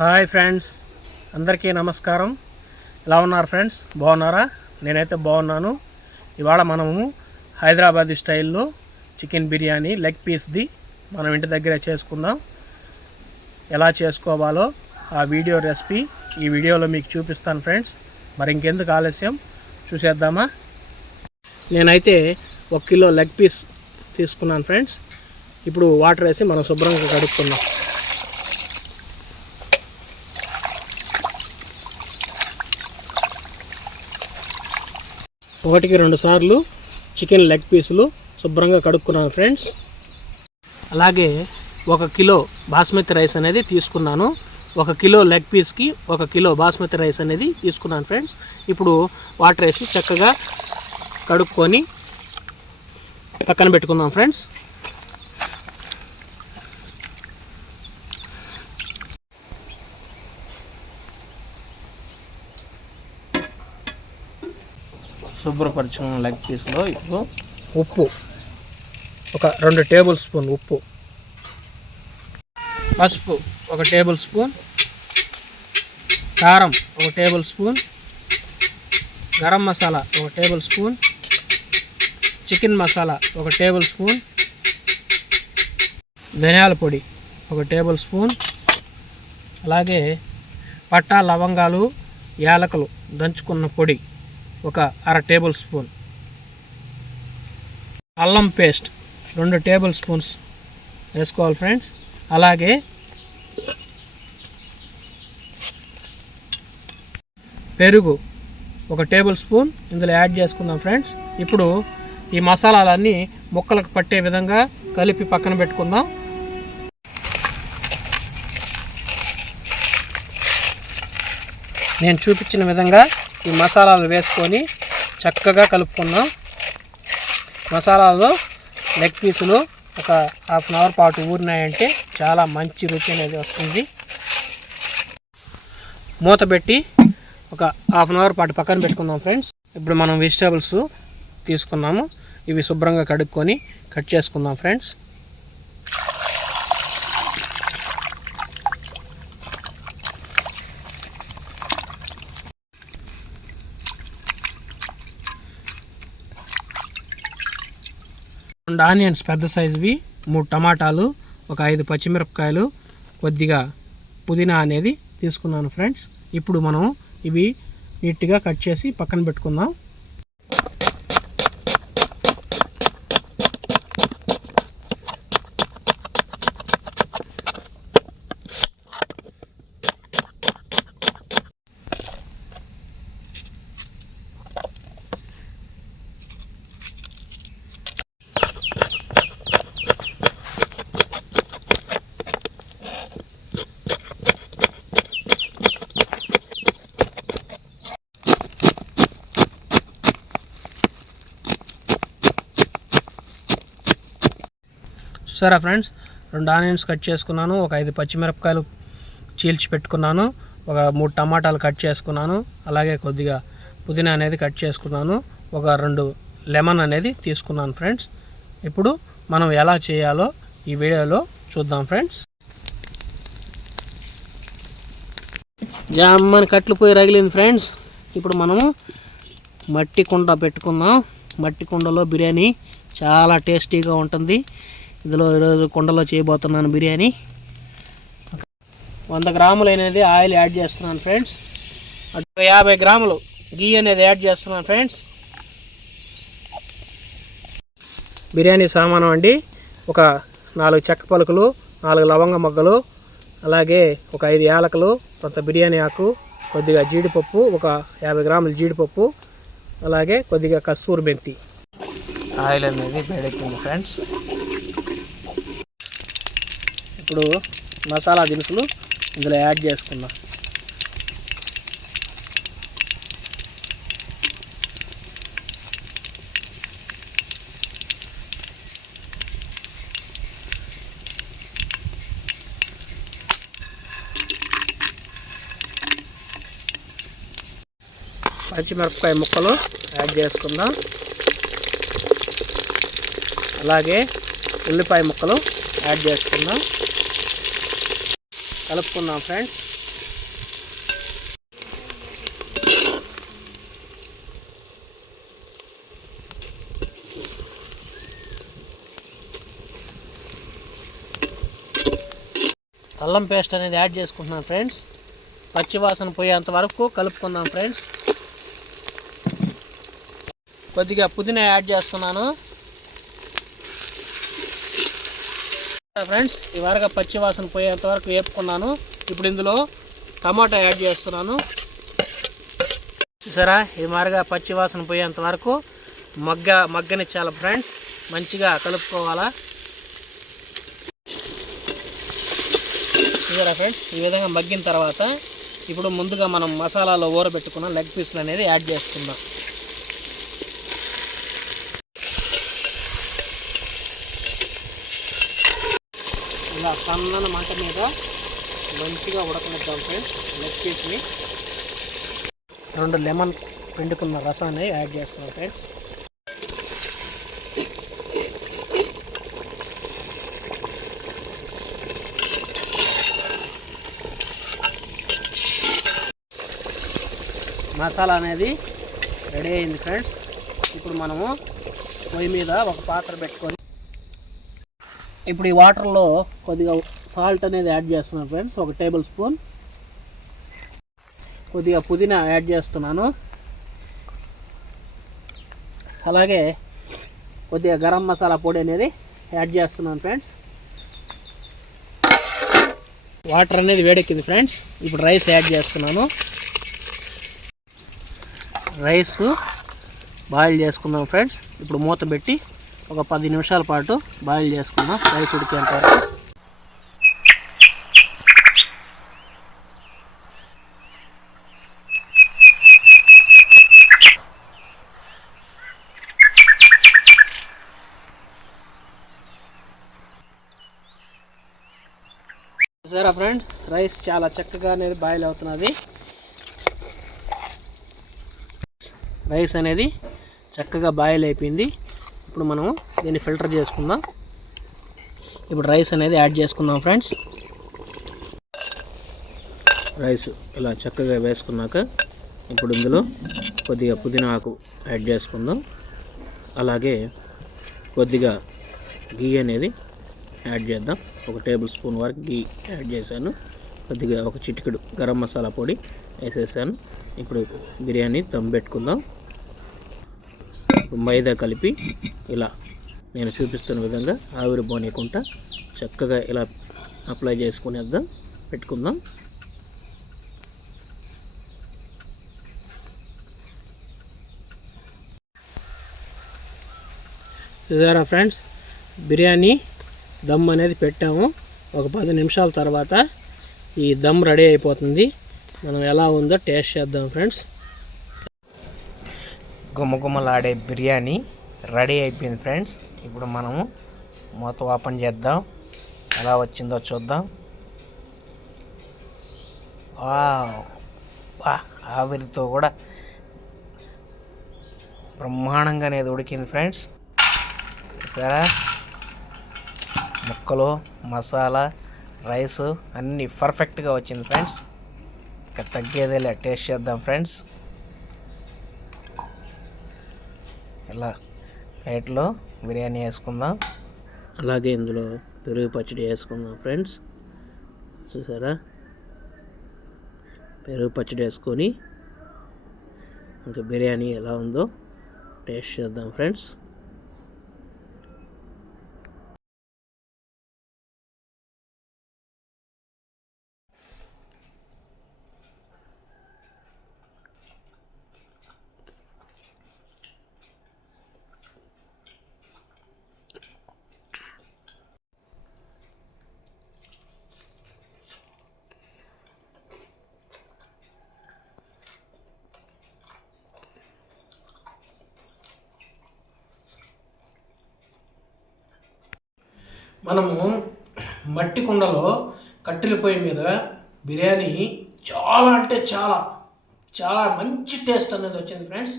Hi friends, అందరికీ నమస్కారం. ఎలా ఉన్నారు ఫ్రెండ్స్? బాగున్నారా? నేనైతే బాగున్నాను. ఇవాళ మనము హైదరాబాదీ స్టైల్లో చికెన్ బిర్యానీ లెగ్ పీస్ది మనం ఇంటి దగ్గరే చేసుకుందాం. ఎలా చేసుకోవాలో ఆ వీడియో రెసిపీ ఈ వీడియోలో మీకు చూపిస్తాను ఫ్రెండ్స్. మరి ఇంకెందుకు ఆలస్యం, చూసేద్దామా? నేనైతే 1 కిలో లెగ్ పీస్ తీసుకున్నాను ఫ్రెండ్స్. ఇప్పుడు వాటర్ వేసి మనం శుభ్రంగా కడుక్కుందాం. ఒకటికి 2 సార్లు చికెన్ లెగ్ పీసులు శుభ్రంగా కడుక్కున్నాను ఫ్రెండ్స్. అలాగే 1 కిలో బాస్మతి రైస్ అనేది తీసుకున్నాను. 1 కిలో లెగ్ పీస్కి 1 కిలో బాస్మతి రైస్ అనేది తీసుకున్నాను ఫ్రెండ్స్. ఇప్పుడు వాటర్ వేసి చక్కగా కడుక్కొని పక్కన పెట్టుకుందాం ఫ్రెండ్స్. శుభ్రపరచుకున్న లెగ్ పీస్లో ఇప్పుడు ఉప్పు, ఒక 2 టేబుల్ స్పూన్ ఉప్పు, పసుపు 1 టేబుల్ స్పూన్, కారం 1 table spoon, garam masala 1 table spoon, chicken masala 1 table spoon, ధనియాల పొడి 1 టేబుల్ స్పూన్, అలాగే పట్టా లవంగాలు యాలకులు దంచుకున్న పొడి 1/2 టేబుల్ స్పూన్, అల్లం పేస్ట్ 2 టేబుల్ స్పూన్స్ వేసుకోవాలి ఫ్రెండ్స్. అలాగే పెరుగు 1 టేబుల్ స్పూన్ ఇందులో యాడ్ చేసుకుందాం ఫ్రెండ్స్. ఇప్పుడు ఈ మసాలాలన్నీ ముక్కలకు పట్టే విధంగా కలిపి పక్కన పెట్టుకుందాం. నేను చూపించిన విధంగా ఈ మసాలాలు వేసుకొని చక్కగా కలుపుకుందాం. మసాలాలో లెగ్ పీసులు ఒక 1/2 అవర్ పాటు ఊరినాయంటే చాలా మంచి రుచి అనేది వస్తుంది. మూత పెట్టి ఒక 1/2 అవర్ పాటు పక్కన పెట్టుకుందాం ఫ్రెండ్స్. ఇప్పుడు మనం వెజిటేబుల్స్ తీసుకున్నాము. ఇవి శుభ్రంగా కడుక్కొని కట్ చేసుకుందాం ఫ్రెండ్స్. రెండు ఆనియన్స్ పెద్ద సైజువి, 3 టమాటాలు, ఒక 5 పచ్చిమిరపకాయలు, కొద్దిగా పుదీనా అనేది తీసుకున్నాను ఫ్రెండ్స్. ఇప్పుడు మనం ఇవి నీట్గా కట్ చేసి పక్కన పెట్టుకుందాం. సరే ఫ్రెండ్స్, 2 ఆనియన్స్ కట్ చేసుకున్నాను, ఒక 5 పచ్చిమిరపకాయలు చీల్చి పెట్టుకున్నాను, ఒక 3 టమాటాలు కట్ చేసుకున్నాను, అలాగే కొద్దిగా పుదీనా అనేది కట్ చేసుకున్నాను, ఒక 2 లెమన్ అనేది తీసుకున్నాను ఫ్రెండ్స్. ఇప్పుడు మనం ఎలా చేయాలో ఈ వీడియోలో చూద్దాం ఫ్రెండ్స్. జామ్మని కట్లు పోయి రగిలింది ఫ్రెండ్స్. ఇప్పుడు మనము మట్టి కుండ పెట్టుకుందాం. మట్టి కుండలో బిర్యానీ చాలా టేస్టీగా ఉంటుంది. ఇందులో ఈరోజు కుండలో చేయబోతున్నాను బిర్యానీ. 100 గ్రాములు అనేది ఆయిల్ యాడ్ చేస్తున్నాను ఫ్రెండ్స్. 50 గ్రాములు గీ అనేది యాడ్ చేస్తున్నాను ఫ్రెండ్స్. బిర్యానీ సామాను అండి, ఒక 4 చెక్క పలుకులు, 4 లవంగ మొగ్గలు, అలాగే ఒక 5 యాలకులు, కొంత బిర్యానీ ఆకు, కొద్దిగా జీడిపప్పు, ఒక 50 గ్రాములు జీడిపప్పు, అలాగే కొద్దిగా కస్తూరి మెంతి. ఆయిల్ అనేది వేడెక్కింది ఫ్రెండ్స్. ఇప్పుడు మసాలా దినుసులు ఇందులో యాడ్ చేసుకుందాం. పచ్చిమిరపకాయ ముక్కలు యాడ్ చేసుకుందాం. అలాగే ఉల్లిపాయ ముక్కలు యాడ్ చేసుకుందాం, కలుపుకుందాం ఫ్రెండ్స్. అల్లం పేస్ట్ అనేది యాడ్ చేసుకుంటున్నాను ఫ్రెండ్స్. పచ్చివాసన పోయేంత వరకు కలుపుకుందాం ఫ్రెండ్స్. కొద్దిగా పుదీనా యాడ్ చేస్తున్నాను ఫ్రెండ్స్. ఈ వరగా పచ్చివాసన పోయేంత వరకు వేపుకున్నాను. ఇప్పుడు ఇందులో టమాటా యాడ్ చేస్తున్నాను. చూసారా, ఈ మారిగా పచ్చివాసన పోయేంత వరకు మగ్గనిచ్చాలి ఫ్రెండ్స్. మంచిగా కలుపుకోవాలా. చూసారా ఫ్రెండ్స్, ఈ విధంగా మగ్గిన తర్వాత ఇప్పుడు ముందుగా మనం మసాలాలో ఊరబెట్టుకున్న లెగ్ పీసులు అనేది యాడ్ చేసుకుందాం. ఇలా సన్నన మంట మీద మంచిగా ఉడకనిద్దాం ఫ్రెండ్స్ లెగ్ పీస్ని. 2 లెమన్ పిండుకున్న రసాన్ని యాడ్ చేస్తున్నాం ఫ్రెండ్స్. మసాలా అనేది రెడీ అయింది ఫ్రెండ్స్. ఇప్పుడు మనము పొయ్యి మీద ఒక పాత్ర పెట్టుకొని ఇప్పుడు ఈ వాటర్లో కొద్దిగా సాల్ట్ అనేది యాడ్ చేస్తున్నాను ఫ్రెండ్స్. 1 table spoon. కొద్దిగా పుదీనా యాడ్ చేస్తున్నాను. అలాగే కొద్దిగా గరం మసాలా పొడి అనేది యాడ్ చేస్తున్నాను ఫ్రెండ్స్. వాటర్ అనేది వేడెక్కింది ఫ్రెండ్స్. ఇప్పుడు రైస్ యాడ్ చేస్తున్నాను. రైస్ బాయిల్ చేసుకుందాం ఫ్రెండ్స్. ఇప్పుడు మూత పెట్టి ఒక 10 నిమిషాల పాటు బాయిల్ చేసుకుందాం రైస్ ఉడికేంత వరకు. సరే ఫ్రెండ్స్, రైస్ చాలా చక్కగా అనేది బాయిల్ అవుతున్నది. రైస్ అనేది చక్కగా బాయిల్ అయిపోయింది. ఇప్పుడు మనం దీన్ని ఫిల్టర్ చేసుకుందాం. ఇప్పుడు రైస్ అనేది యాడ్ చేసుకుందాం ఫ్రెండ్స్. రైస్ ఇలా చక్కగా వేసుకున్నాక ఇప్పుడు ఇందులో కొద్దిగా పుదీనా ఆకు యాడ్ చేసుకుందాం. అలాగే కొద్దిగా గీ అనేది యాడ్ చేద్దాం. 1 టేబుల్ స్పూన్ వరకు గీ యాడ్ చేశాను. కొద్దిగా ఒక చిటికెడు గరం మసాలా పొడి వేసేసాను. ఇప్పుడు బిర్యానీ దమ్ పెట్టుకుందాం. మైదా కలిపి ఇలా నేను చూపిస్తున్న విధంగా ఆవిరి పోనీయకుండా చక్కగా ఇలా అప్లై చేసుకునేద్దాం, పెట్టుకుందాం. చూసారా ఫ్రెండ్స్, బిర్యానీ దమ్ అనేది పెట్టాము. ఒక 10 నిమిషాల తర్వాత ఈ దమ్ రెడీ అయిపోతుంది. మనం ఎలా ఉందో టేస్ట్ చేద్దాం ఫ్రెండ్స్. గుమ్మగుమ్మలాడే బిర్యానీ రెడీ అయిపోయింది ఫ్రెండ్స్. ఇప్పుడు మనము మూత ఓపెన్ చేద్దాం, ఎలా వచ్చిందో చూద్దాం. ఆవిరితో కూడా బ్రహ్మాండంగా అనేది ఉడికింది ఫ్రెండ్స్. సరే, ముక్కలు, మసాలా, రైస్ అన్నీ పర్ఫెక్ట్గా వచ్చింది ఫ్రెండ్స్. ఇంకా తగ్గేదేలే, టేస్ట్ చేద్దాం ఫ్రెండ్స్. ఇలా ప్లేట్లో బిర్యానీ వేసుకుందాం. అలాగే ఇందులో పెరుగు పచ్చడి వేసుకుందాం ఫ్రెండ్స్. చూసారా, పెరుగు పచ్చడి వేసుకొని ఇంకా బిర్యానీ ఎలా ఉందో టేస్ట్ చేద్దాం ఫ్రెండ్స్. మనము మట్టి కుండలో కట్టెల పొయ్యి మీద బిర్యానీ చాలా అంటే చాలా చాలా మంచి టేస్ట్ అనేది వచ్చింది ఫ్రెండ్స్.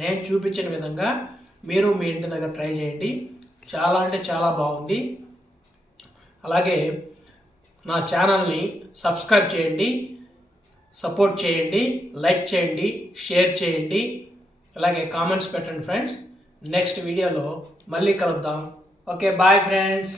నేను చూపించిన విధంగా మీరు మీ ఇంటి దగ్గర ట్రై చేయండి. చాలా అంటే చాలా బాగుంది. అలాగే నా ఛానల్ని సబ్స్క్రైబ్ చేయండి, సపోర్ట్ చేయండి, లైక్ చేయండి, షేర్ చేయండి, అలాగే కామెంట్స్ పెట్టండి ఫ్రెండ్స్. నెక్స్ట్ వీడియోలో మళ్ళీ కలుద్దాం. Okay, bye friends.